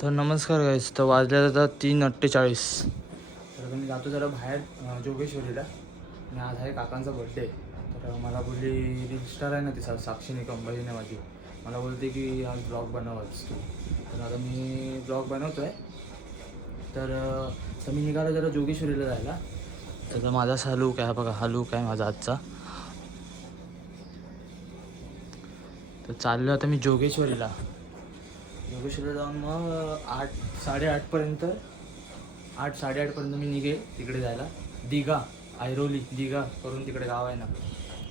तर नमस्कार गाईस. तर वाजल्या जातात 3:48. तर मी जातो जरा बाहेर जोगेश्वरीला. आणि आज आहे काकांचा बड्डे. तर मला बोलली रील स्टार आहे ना ती साक्षी निकम बहीण आहे माझी, मला बोलते की आज ब्लॉग बनवच तू. तर आता मी ब्लॉग बनवतो आहे. तर मी निघालो जरा जोगेश्वरीला जायला. तर माझा असा लूक आहे बघा, हा लूक आहे माझा आजचा. तर चाललो आता मी जोगेश्वरीला जाऊन मग 8-8:30 मी निघेल तिकडे जायला. दिघा, ऐरोली दिघा करून तिकडे गाव आहे ना,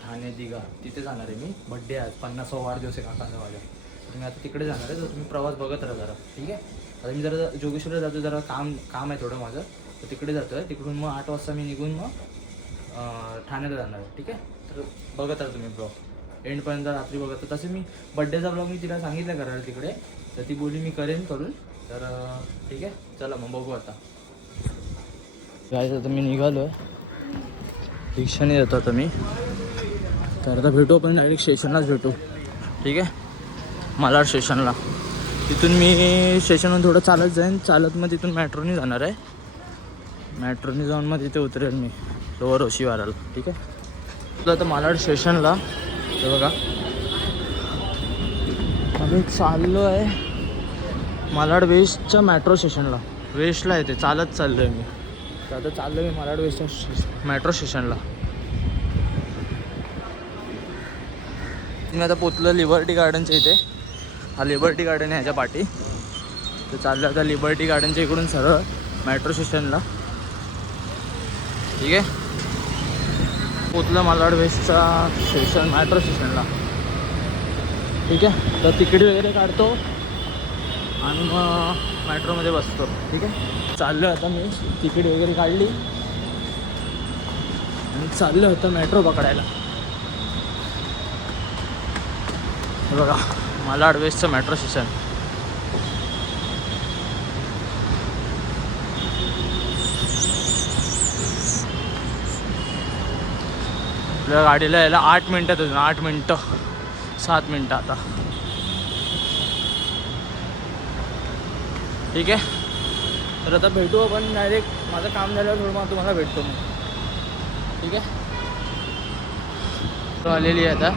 ठाणे दिघा, तिथे जाणार आहे मी. बड्डे आहे, 50वा वाढदिवस आहे काकांचा माझ्या. तर मी आता तिकडे जाणार आहे. तर तुम्ही प्रवास बघत राहा जरा, ठीक आहे. आता मी जरा जोगेश्वरीला जातो, जरा काम आहे थोडं माझं, तर तिकडे जातो आहे. तिकडून मग 8 वाजता मी निघून मग ठाण्याला जाणार आहे, ठीक आहे. तर बघत राहा तुम्ही ब्लॉग एंडपर्यंत, रात्री बघत. तसं मी बड्डेचा ब्लॉग मी तिला सांगितलं करायला तिकडे, तर ती बोली मी करेन करून. तर ठीक आहे, चला मग बघू आता. जायचं तर मी निघालो आहे, रिक्षाने येतो आता मी. तर आता भेटू आपण डायरेक्ट स्टेशनलाच भेटू, ठीक आहे. मालाड स्टेशनला. तिथून मी स्टेशनवरून थोडं चालत जाईन, चालत मग तिथून मेट्रोने जाणार आहे. मेट्रोने जाऊन मग तिथे उतरेल मी लोअर ओशीवाराला, ठीक आहे. आता मालाड स्टेशनला हे बघा, आम्ही चाललो आहे मालाड वेस्टच्या मेट्रो स्टेशनला. वेस्टला येते, चालत चाललो आहे मी. तर आता चाललो आहे मी मालाड वेस्टच्या मेट्रो स्टेशनला. मी आता पोचलो लिबर्टी गार्डनच्या इथे. हा लिबर्टी गार्डन आहे ह्याच्या पाठी. तर चाललो आता लिबर्टी गार्डनच्या इकडून सरळ मेट्रो स्टेशनला, ठीक आहे. पोचलं मालाड वेस्टचा स्टेशन मेट्रो स्टेशनला, ठीक आहे. तर तिकीट वगैरे काढतो आणि मग मेट्रोमध्ये बसतो, ठीक आहे. चाललो आता मी, तिकीट वगैरे काढली आणि चाललो होतं मेट्रो पकडायला. हे बघा मालाड वेस्टचं मेट्रो स्टेशन. आपल्या गाडीला यायला 8 मिनटात अजून 8 मिनटं 7 मिनटं आता, ठीक आहे. तर आता भेटू आपण डायरेक्ट, माझं काम झाल्यावर थोडं मग तुम्हाला भेटतो मग, ठीक आहे. तो आलेली आहे आता.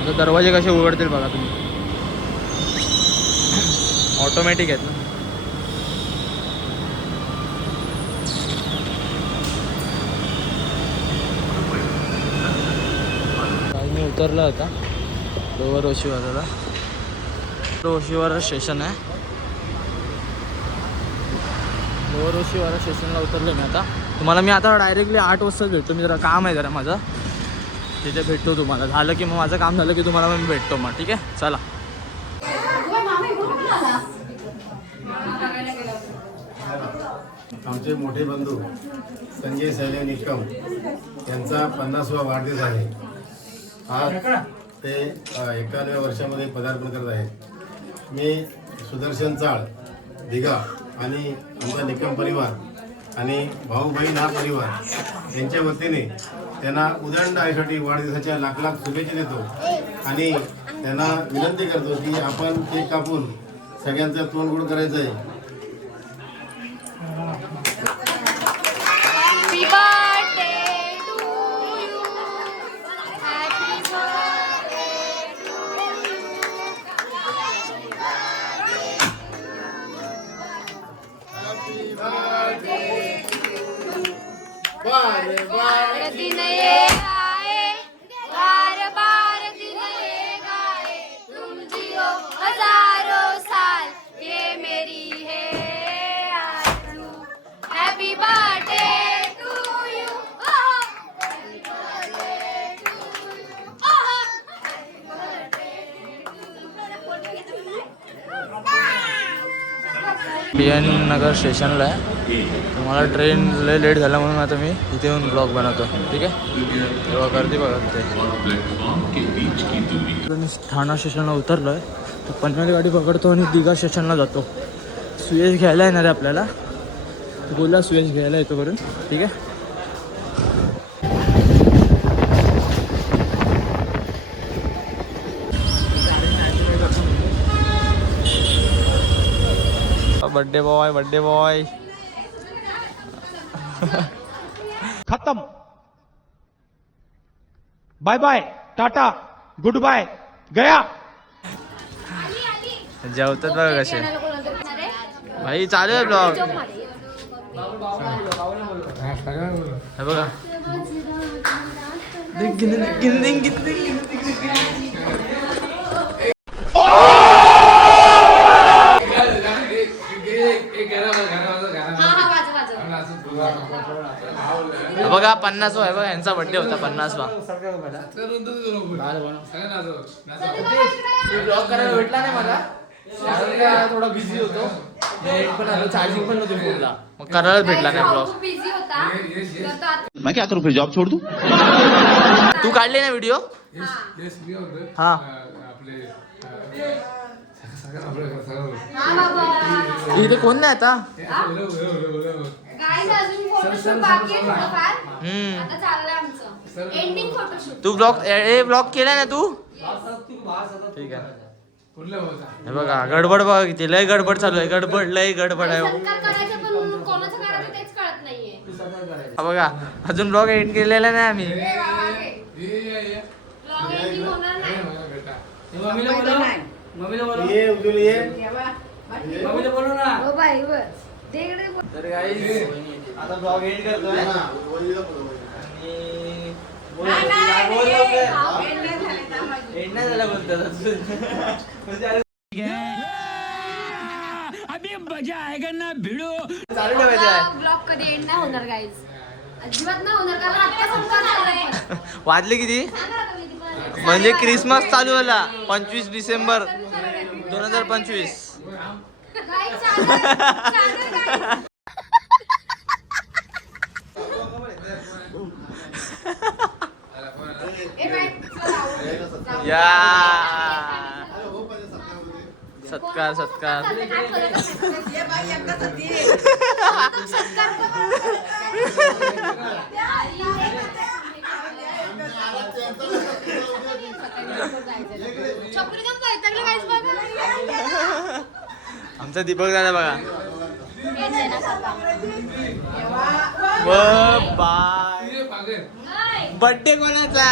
आता दरवाजे कसे उघडतील बघा तुम्ही, ऑटोमॅटिक आहेत ना. मी उतरला होता लोअर ओशीवाराला. ओशीवारा स्टेशन आहे, लोअर ओशीवारा स्टेशनला उतरलो मी आता. तुम्हाला मी आता डायरेक्टली 8 वाजताच भेटतो. मी जरा काम आहे जरा माझं, तिथे भेटतो तुम्हाला. झालं की मग माझं काम झालं की तुम्हाला मी भेटतो मग, ठीक आहे. चला. आमचे मोठे बंधू संजय सैले निकम यांचा 50वा वाढदिवस आहे. आज ते 91व्या वर्षामध्ये पदार्पण करत आहेत. मी सुदर्शन चाळ दिघा आणि आमचा निकम परिवार आणि भाऊ बहीण हा परिवार यांच्या वतीने त्यांना उदंड आयुष्यासाठी वाढदिवसाच्या लाख लाख शुभेच्छा देतो आणि त्यांना विनंती करतो की आपण केक कापून सगळ्यांचं तोंड गोड करायचं आहे. बार बार दिन ये आए, बार बार दिन ये गाए, तुम जियो हजारों साल, ये मेरी है आरज़ू. Happy birthday to you, happy birthday to you, happy birthday. PN Nagar स्टेशनला आहे. मला ट्रेन लय लेट झाला म्हणून आता मी इथे येऊन ब्लॉग बनवतो, ठीक आहे. तेव्हा गर्दी बघा तिथे. मी ठाणा स्टेशनला उतरलो आहे. तर पनवेल गाडी पकडतो आणि दिघा स्टेशनला जातो. सुयश घ्यायला येणार आहे आपल्याला. बोला सुयश घ्यायला येतो करून, ठीक आहे. बर्थडे बॉय खत्म bye bye tata goodbye गया जेवतात बघा कसे भाई चालू आहे ब्लॉग हे बघा हे बघा 50 आहे बघा यांचा बर्थडे होता 50वा ब्लॉग करायला भेटला नाही मला थोडा बिझी होतो पण आलो चार्जिंग पण नव्हती फोनला मग करायला भेटला नाही ब्लॉग बिझी होता तर तो आता मैं क्या करूं फिर जॉब छोड़ दूं तू काढले ना व्हिडिओ हा हा बाबा इथे कोण नाही आता गाईज अजून फोटोशूट बाकी आहे थोडंफार आता चाललंय आमचं एंडिंग फोटोशूट तू ब्लॉग केलाय ना तू ठीक आहे हे बघा गडबड बघा किती लय गडबड चालू आहे लय गडबड आहे सत्कार करायचं पण कोणाचं करायचं तेच कळत नाहीये हा बघा अजून ब्लॉग एंड केलेला नाही आम्ही ब्लॉग एंडिंग होणार नाही ये उज्ज्वल ये हो बाई बस तिकडे बोल. तर गाईज आता ब्लॉग एंड करतोय आणि एंड नाही झाला बोलतात अभी मजा आएगा ना भिड़ो चालू ठेवायचं आहे ब्लॉग कधी एंड नाही होणार गाईज अजिबात नाही होणार कारण आता संस्कार झालाय पण. वाजले किती सांगा आता किती पण. म्हणजे क्रिसमस चालू झाला 25 डिसेंबर 2025 गाईज चालू गाईज. ए बाई, चला, जाऊ. या सत्कार चालतं, काय करत नाही. सत्कार छपरी जाऊन वैतागले गाईज बघा. आमचा दीपक दादा बघा येत आहे ना काका. बाय नाही. बर्थडे कोणाचा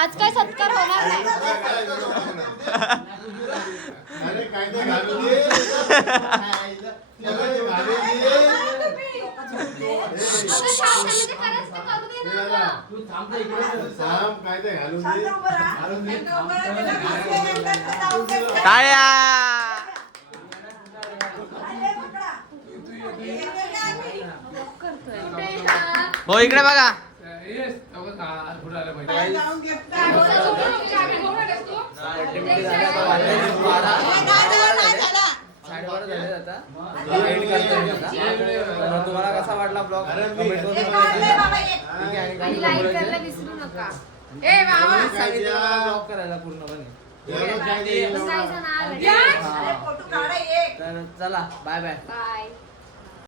आज काय सत्कार होणार नाही अरे काय ते घालू दे आता शांत म्हणजे खरंच ते करू दे ना. साम काय ते घालू दे टाळ्या हो इकडे बघा तुम्हाला कसा वाटला ब्लॉग कमेंट करून आणि लाईक करायला विसरू नका. ब्लॉग करायला पूर्णपणे बसायचं ना. तर चला बाय बाय बाय.